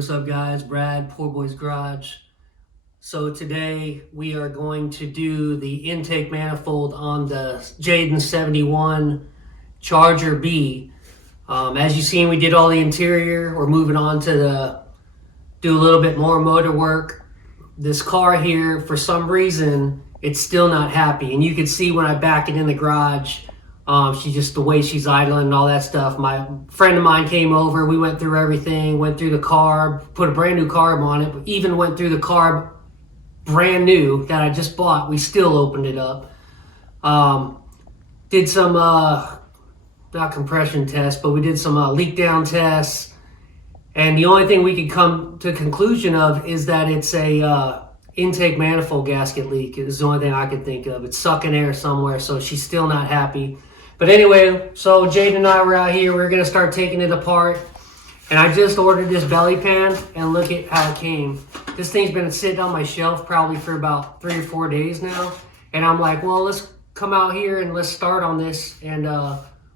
what's up guys? Brad, Poor Boy's Garage. So today we are going to do the intake manifold on the Jadon 71 Charger B. As you've seen, we did all the interior. We're moving on to do a little bit more motor work. This car here, for some reason, it's still not happy. And you can see when I back it in the garage, the way she's idling and all that stuff. My friend of mine came over, we went through everything, went through the carb, put a brand new carb on it, but even went through the carb brand new that I just bought. We still opened it up. Did some, not compression tests, but we did some leak down tests. And the only thing we could come to a conclusion of is that it's a intake manifold gasket leak. Is the only thing I could think of. It's sucking air somewhere, so she's still not happy. But anyway, so Jadon and I were out here. We're going to start taking it apart. And I just ordered this belly pan, and look at how it came. This thing's been sitting on my shelf probably for about 3 or 4 days now. And I'm like, well, let's come out here and let's start on this, and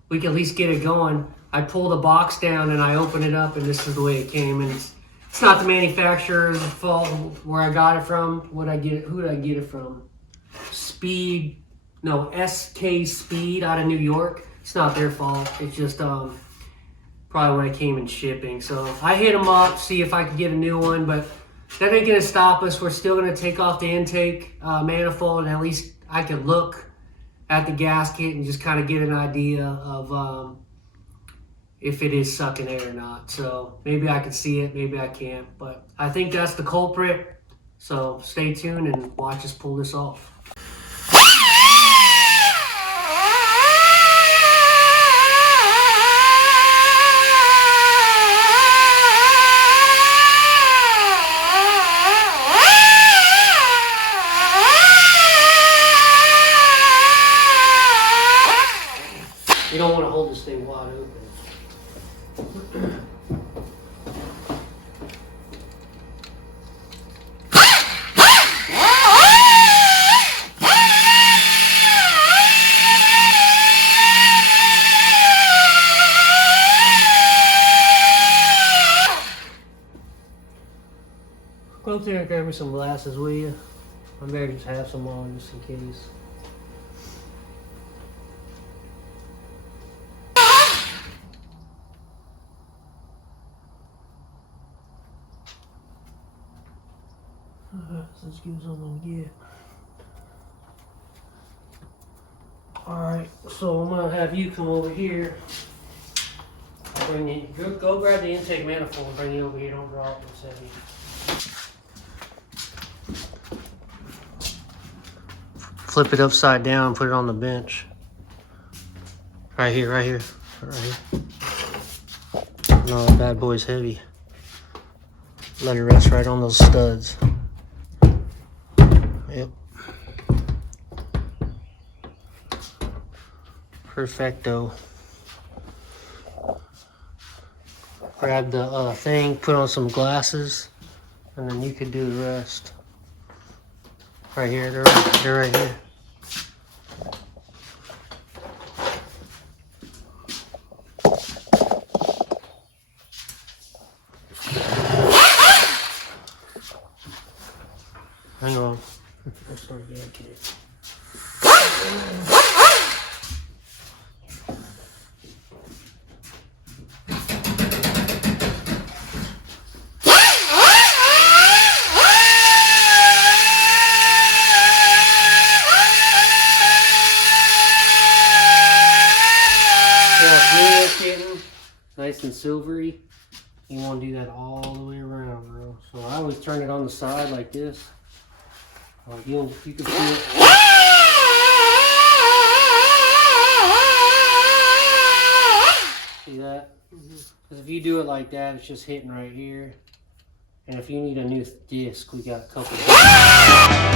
we can at least get it going. I pull the box down and I open it up, and this is the way it came. And it's not the manufacturer's fault where I got it from. Who did I get it from? SK Speed out of New York. It's not their fault. It's just probably when it came in shipping. So I hit them up, see if I could get a new one, but that ain't gonna stop us. We're still gonna take off the intake manifold, and at least I could look at the gasket and just kind of get an idea of if it is sucking air or not. So maybe I can see it, maybe I can't, but I think that's the culprit. So stay tuned and watch us pull this off. You don't want to hold this thing wide open. Go up there and grab me some glasses, will you? I better just have some on just in case. Let's give something to get. Alright, so I'm going to have you come over here. Bring you, go grab the intake manifold and bring you over here. Don't drop it, it's heavy. Flip it upside down, put it on the bench. Right here, right here, right here. No, that bad boy's heavy. Let it rest right on those studs. Yep. Perfecto. Grab the thing, put on some glasses, and then you could do the rest. Right here, they're right here. Hang on. Let's start yanking it. Nice and silvery. You want to do that all the way around, bro. So I always turn it on the side like this. You can see it. See that? Because if you do it like that, it's just hitting right here. And if you need a new disc, we got a couple of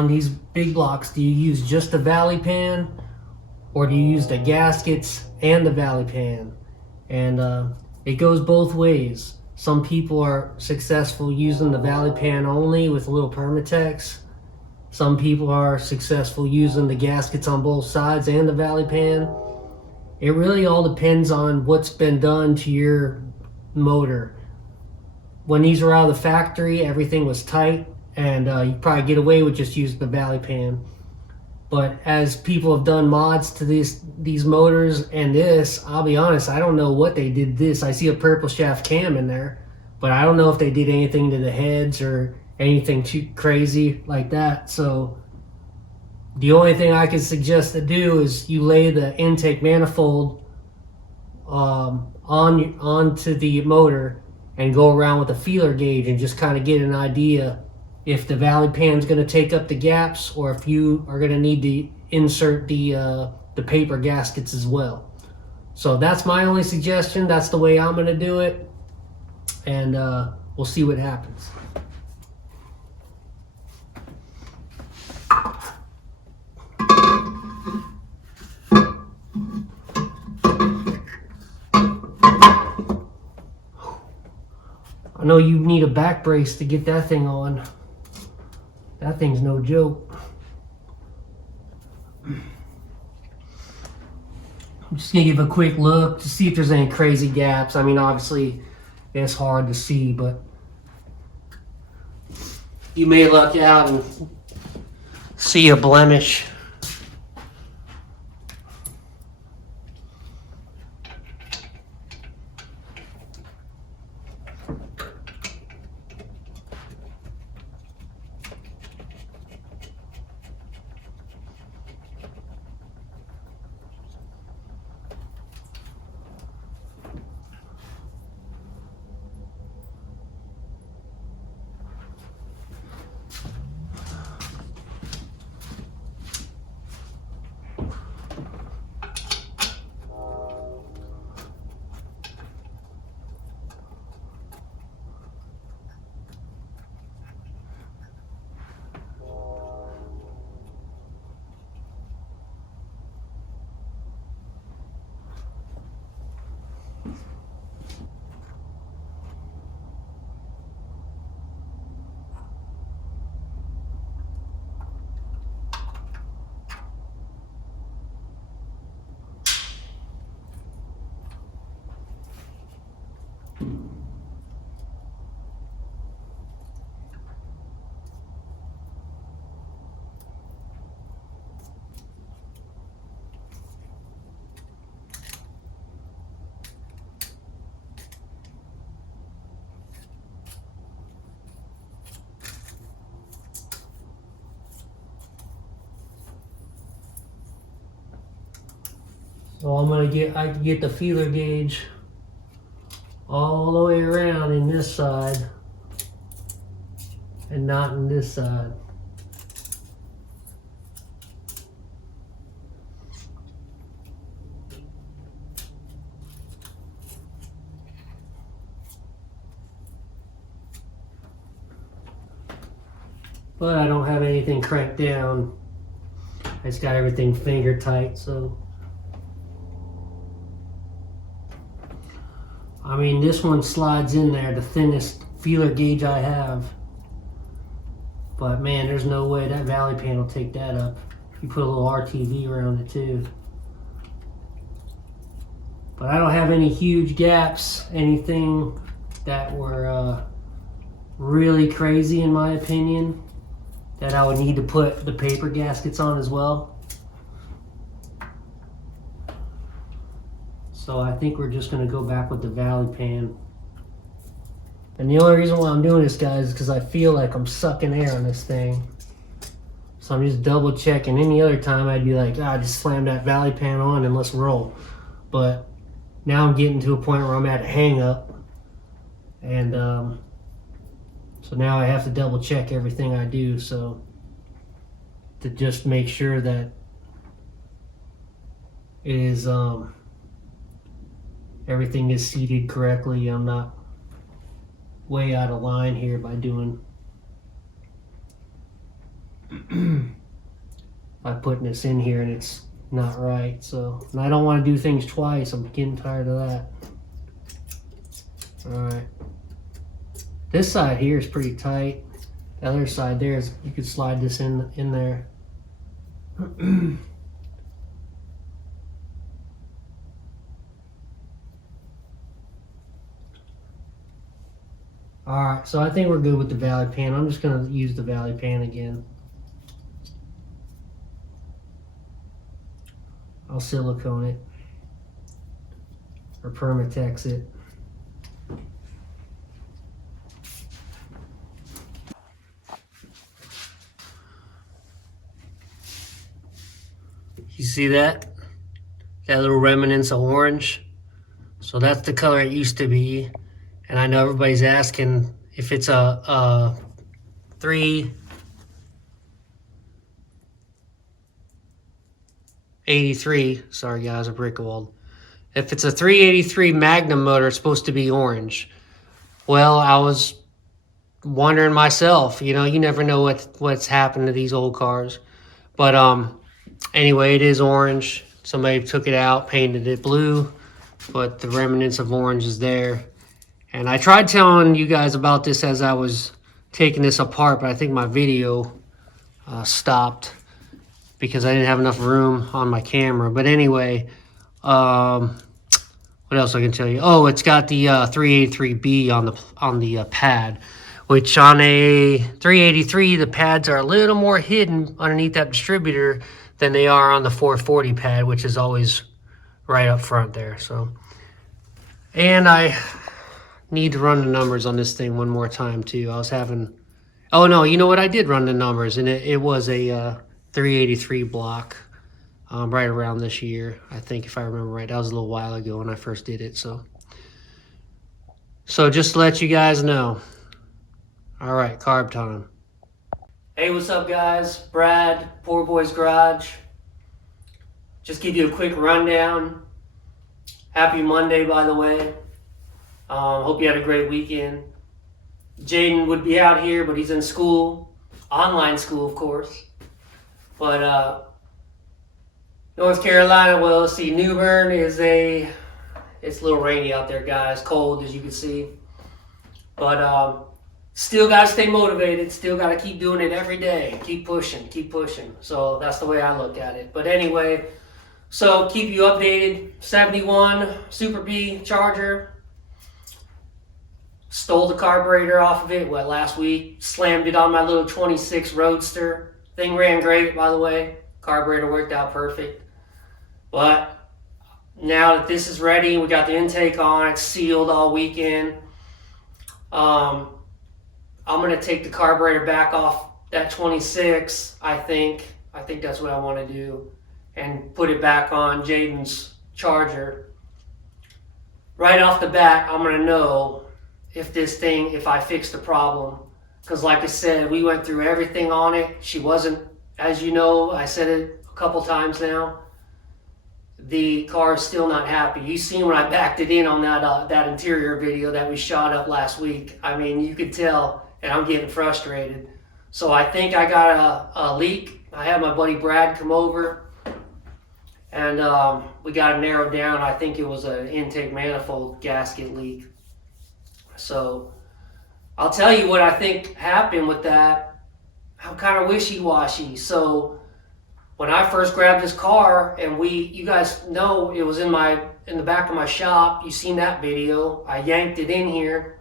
on these big blocks, do you use just the valley pan, or do you use the gaskets and the valley pan? And it goes both ways. Some people are successful using the valley pan only with a little Permatex. Some people are successful using the gaskets on both sides and the valley pan. It really all depends on what's been done to your motor. When these were out of the factory, everything was tight, and you probably get away with just using the valley pan. But as people have done mods to these motors and this, I'll be honest, I don't know what they did this. I see a purple shaft cam in there, but I don't know if they did anything to the heads or anything too crazy like that. So the only thing I can suggest to do is you lay the intake manifold onto the motor and go around with a feeler gauge and just kind of get an idea if the valley pan is going to take up the gaps, or if you are going to need to insert the paper gaskets as well. So that's my only suggestion. That's the way I'm going to do it, and we'll see what happens. I know you need a back brace to get that thing on. That thing's no joke. I'm just gonna give a quick look to see if there's any crazy gaps. I mean, obviously it's hard to see, but you may luck out and see a blemish. So I can get the feeler gauge all the way around in this side and not in this side. But I don't have anything cranked down. I just got everything finger tight, so. I mean, this one slides in there, the thinnest feeler gauge I have. But man, there's no way that valley pan will take that up. You put a little RTV around it too. But I don't have any huge gaps, anything that were really crazy in my opinion, that I would need to put the paper gaskets on as well. So I think we're just going to go back with the valley pan. And the only reason why I'm doing this, guys, is because I feel like I'm sucking air on this thing. So I'm just double checking. Any other time I'd be like, just slam that valley pan on and let's roll. But now I'm getting to a point where I'm at a hang up. And so now I have to double check everything I do. So to just make sure that it is everything is seated correctly. I'm not way out of line here by doing by putting this in here and it's not right. So, and I don't want to do things twice. I'm getting tired of that. All right. This side here is pretty tight. The other side there is, you could slide this in there. All right, so I think we're good with the valley pan. I'm just gonna use the valley pan again. I'll silicone it or Permatex it. You see that? That little remnants of orange? So that's the color it used to be. And I know everybody's asking if it's a 383. Sorry guys, a brick old. If it's a 383 Magnum motor, it's supposed to be orange. Well, I was wondering myself, you know, you never know what's happened to these old cars. But anyway, it is orange. Somebody took it out, painted it blue, but the remnants of orange is there. And I tried telling you guys about this as I was taking this apart, but I think my video stopped because I didn't have enough room on my camera. But anyway, what else I can tell you? Oh, it's got the 383B on the pad, which on a 383, the pads are a little more hidden underneath that distributor than they are on the 440 pad, which is always right up front there. So, and I need to run the numbers on this thing one more time too. I was having, oh no, you know what? I did run the numbers, and it was a 383 block right around this year, I think, if I remember right. That was a little while ago when I first did it. So just to let you guys know. All right, carb time. Hey, what's up guys? Brad, Poor Boy's Garage. Just give you a quick rundown. Happy Monday, by the way. Hope you had a great weekend. Jadon would be out here, but he's in school. Online school, of course. But North Carolina, well, let's see, New Bern is it's a little rainy out there, guys. Cold, as you can see. But still got to stay motivated. Still got to keep doing it every day. Keep pushing, keep pushing. So that's the way I look at it. But anyway, so keep you updated. 71 Super B Charger. Stole the carburetor off of it, last week. Slammed it on my little 26 Roadster. Thing ran great, by the way. Carburetor worked out perfect. But now that this is ready, we got the intake on, it's sealed all weekend. I'm going to take the carburetor back off that 26, I think. I think that's what I want to do. And put it back on Jadon's Charger. Right off the bat, I'm going to know if I fixed the problem. Because like I said, we went through everything on it. She wasn't, as you know, I said it a couple times now, the car is still not happy. You seen when I backed it in on that interior video that we shot up last week. I mean, you could tell, and I'm getting frustrated. So I think I got a leak. I had my buddy Brad come over, and we got it narrowed down. I think it was an intake manifold gasket leak. So I'll tell you what I think happened with that. I'm kind of wishy-washy. So when I first grabbed this car, and you guys know it was in the back of my shop. You seen that video. I yanked it in here.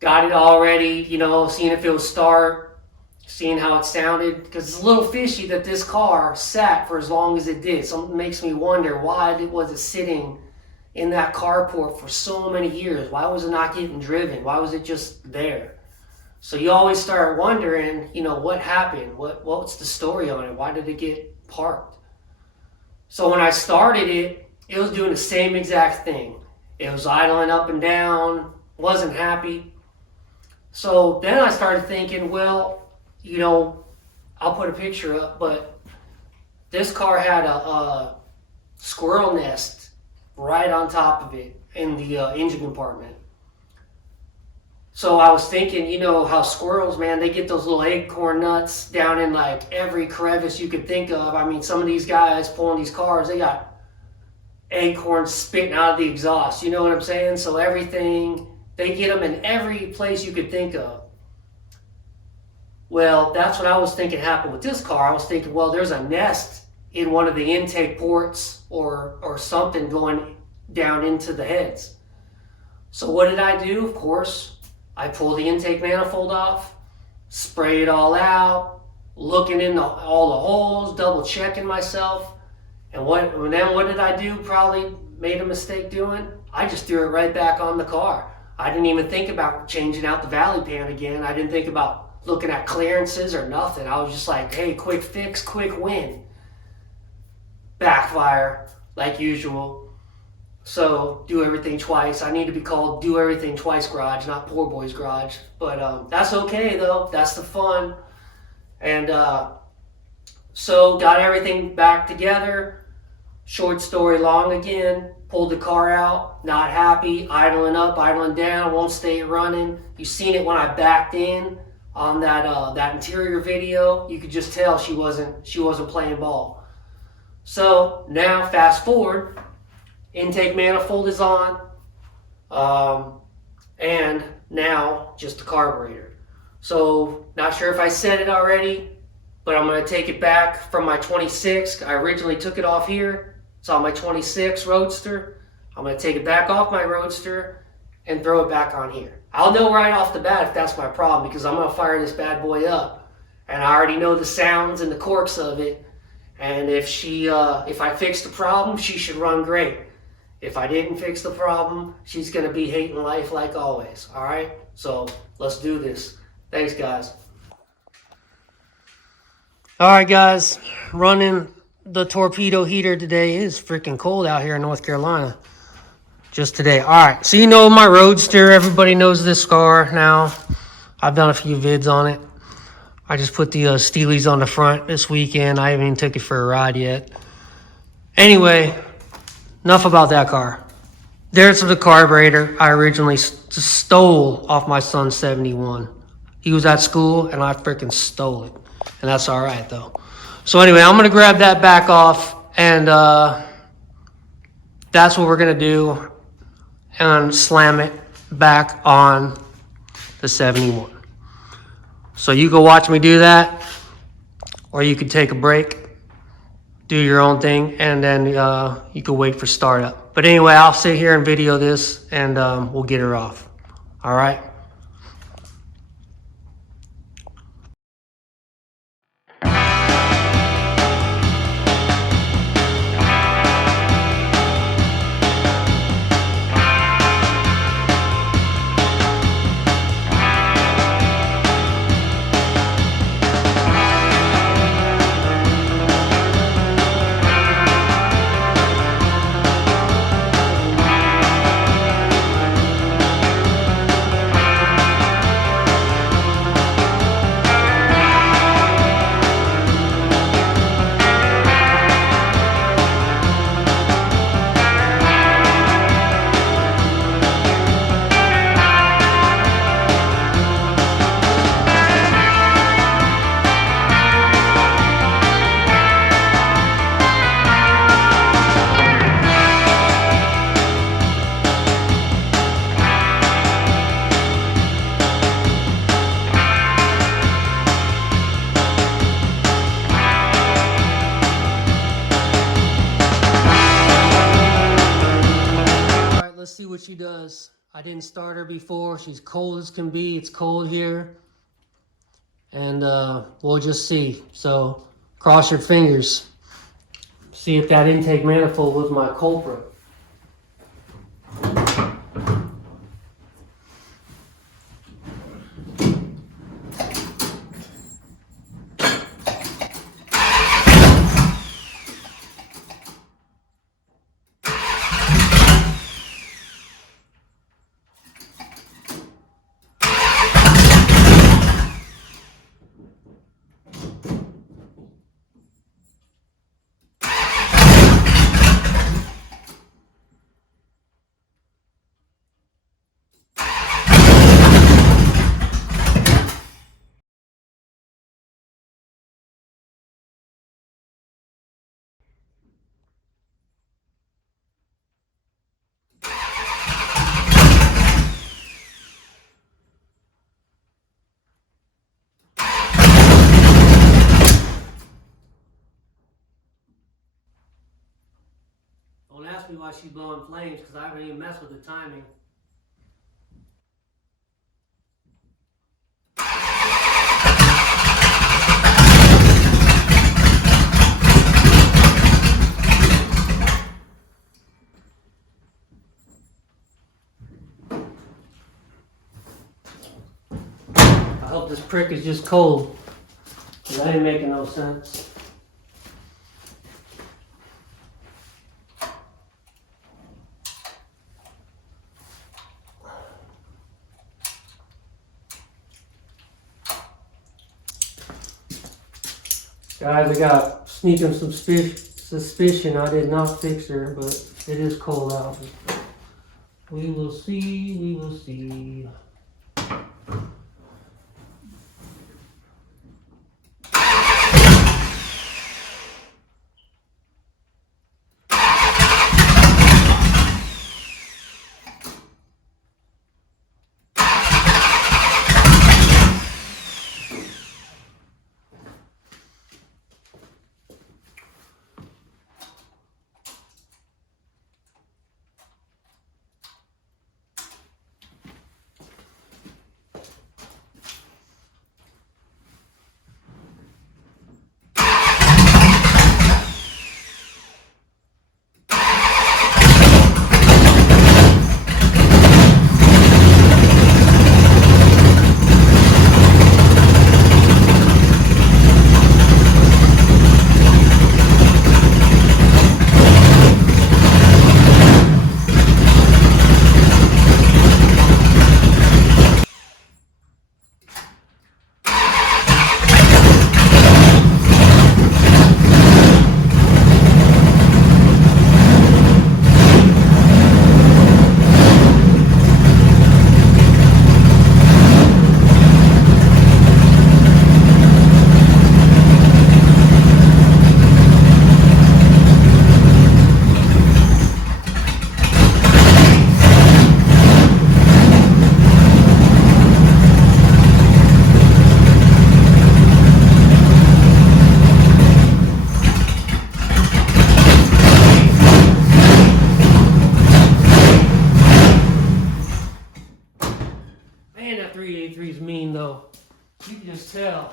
Got it all ready, you know, seeing if it would start, seeing how it sounded. Because it's a little fishy that this car sat for as long as it did. So it makes me wonder, why was it sitting in that carport for so many years? Why was it not getting driven? Why was it just there? So you always start wondering, you know, what happened? What's the story on it? Why did it get parked? So when I started it, it was doing the same exact thing. It was idling up and down, wasn't happy. So then I started thinking, well, you know, I'll put a picture up, but this car had a squirrel nest right on top of it in the engine compartment. So I was thinking, you know how squirrels, man, they get those little acorn nuts down in like every crevice you could think of. I mean, some of these guys pulling these cars, they got acorns spitting out of the exhaust. You know what I'm saying? So everything, they get them in every place you could think of. Well, that's what I was thinking happened with this car. I was thinking, well, there's a nest in one of the intake ports or something going down into the heads. So what did I do? Of course, I pulled the intake manifold off, spray it all out, looking in all the holes, double checking myself. And then what did I do? Probably made a mistake doing. I just threw it right back on the car. I didn't even think about changing out the valley pan again. I didn't think about looking at clearances or nothing. I was just like, hey, quick fix, quick win. Backfire, like usual. So do everything twice. I need to be called Do Everything Twice Garage, not Poor Boys Garage. But that's okay though. That's the fun. And so got everything back together. Short story long again. Pulled the car out. Not happy. Idling up, idling down. Won't stay running. You seen it when I backed in on that interior video. You could just tell she wasn't playing ball. So now fast forward. Intake manifold is on, and now just the carburetor. So not sure if I said it already, but I'm going to take it back from my 26. I originally took it off here. It's on my 26 Roadster. I'm going to take it back off my Roadster and throw it back on here. I'll know right off the bat if that's my problem, because I'm going to fire this bad boy up. And I already know the sounds and the quirks of it. And if I fix the problem, she should run great. If I didn't fix the problem, she's going to be hating life like always. All right? So let's do this. Thanks, guys. All right, guys. Running the torpedo heater today. It is freaking cold out here in North Carolina. Just today. All right. So you know my Roadster. Everybody knows this car now. I've done a few vids on it. I just put the Steelies on the front this weekend. I haven't even took it for a ride yet. Anyway, enough about that car. There's the carburetor I originally stole off my son's 71. He was at school and I freaking stole it. And that's all right though. So anyway, I'm going to grab that back off, and that's what we're going to do, and slam it back on the 71. So you go watch me do that, or you could take a break, do your own thing, and then you can wait for startup. But anyway, I'll sit here and video this, and we'll get her off. All right? Let's see what she does. I didn't start her before. She's cold as can be. It's cold here. And we'll just see. So cross your fingers. See if that intake manifold was my culprit. me why she's blowing flames, because I haven't even messed with the timing. I hope this prick is just cold, because that ain't making no sense. Guys, I got sneaking suspicion I did not fix her, but it is cold out. We will see, we will see. Man, that 383 is mean though. You can just tell.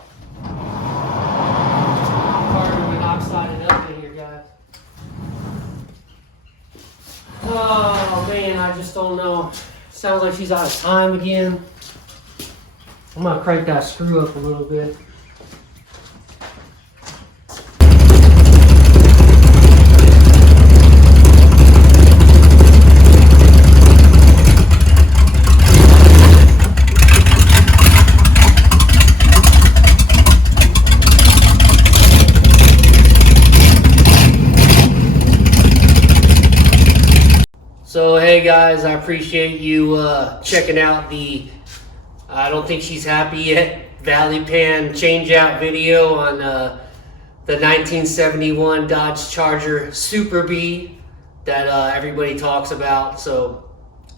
Carbon monoxide it up in here, guys. Oh man, I just don't know. Sounds like she's out of time again. I'm gonna crank that screw up a little bit. So hey guys, I appreciate you checking out the I don't think she's happy yet Valley Pan change-out video on the 1971 Dodge Charger Super B that everybody talks about. So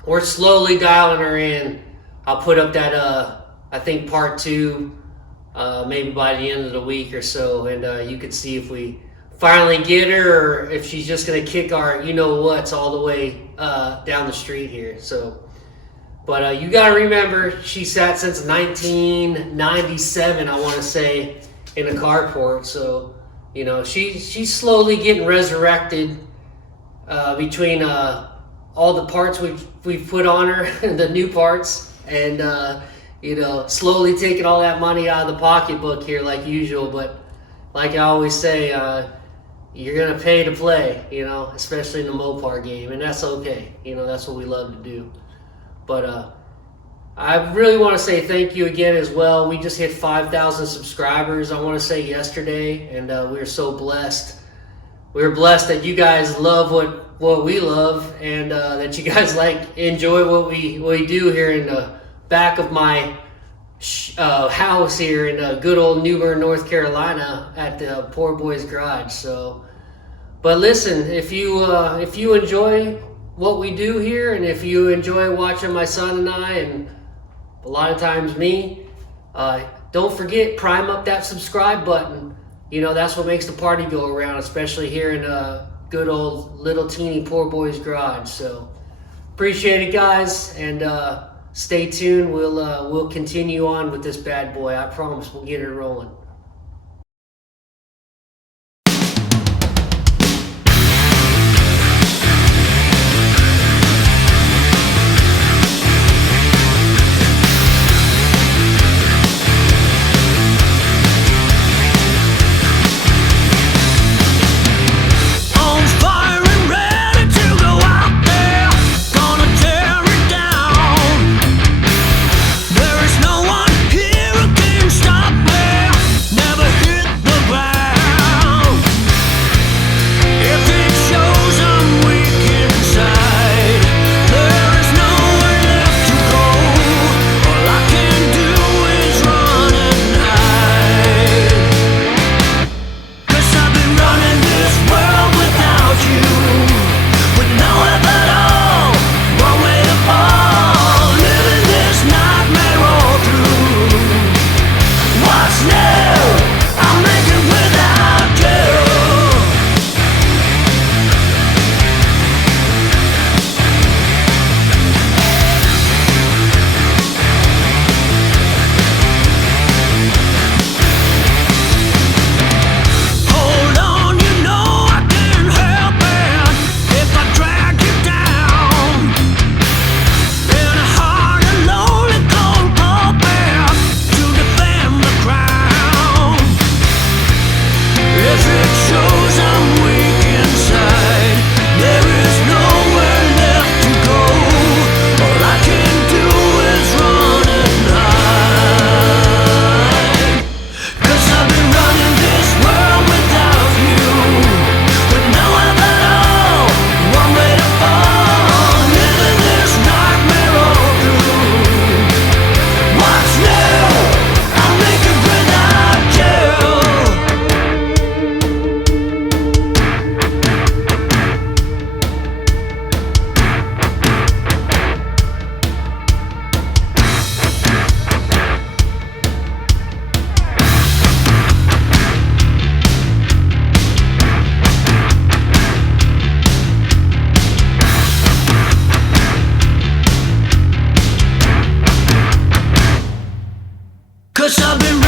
we're slowly dialing her in. I'll put up that I think part 2 maybe by the end of the week or so, and you can see if we finally get her, or if she's just gonna kick our you-know-whats all the way down the street here. So, but you gotta remember, she sat since 1997, I want to say, in a carport. So, she's slowly getting resurrected between all the parts we've put on her, the new parts, and slowly taking all that money out of the pocketbook here like usual. But like I always say, you're gonna pay to play, especially in the Mopar game, and that's okay. That's what we love to do. But I really want to say thank you again as well. We just hit 5,000 subscribers, I want to say yesterday, and we're so blessed. We're blessed that you guys love what we love, and that you guys enjoy what we do here in the back of my house here in good old New Bern, North Carolina, at the Poor Boys Garage. So, but listen, if you enjoy what we do here, and if you enjoy watching my son and I, and a lot of times me, don't forget, prime up that subscribe button. That's what makes the party go around, especially here in good old little teeny poor boy's garage. So appreciate it, guys, and stay tuned. We'll continue on with this bad boy. I promise we'll get it rolling. Cause I've been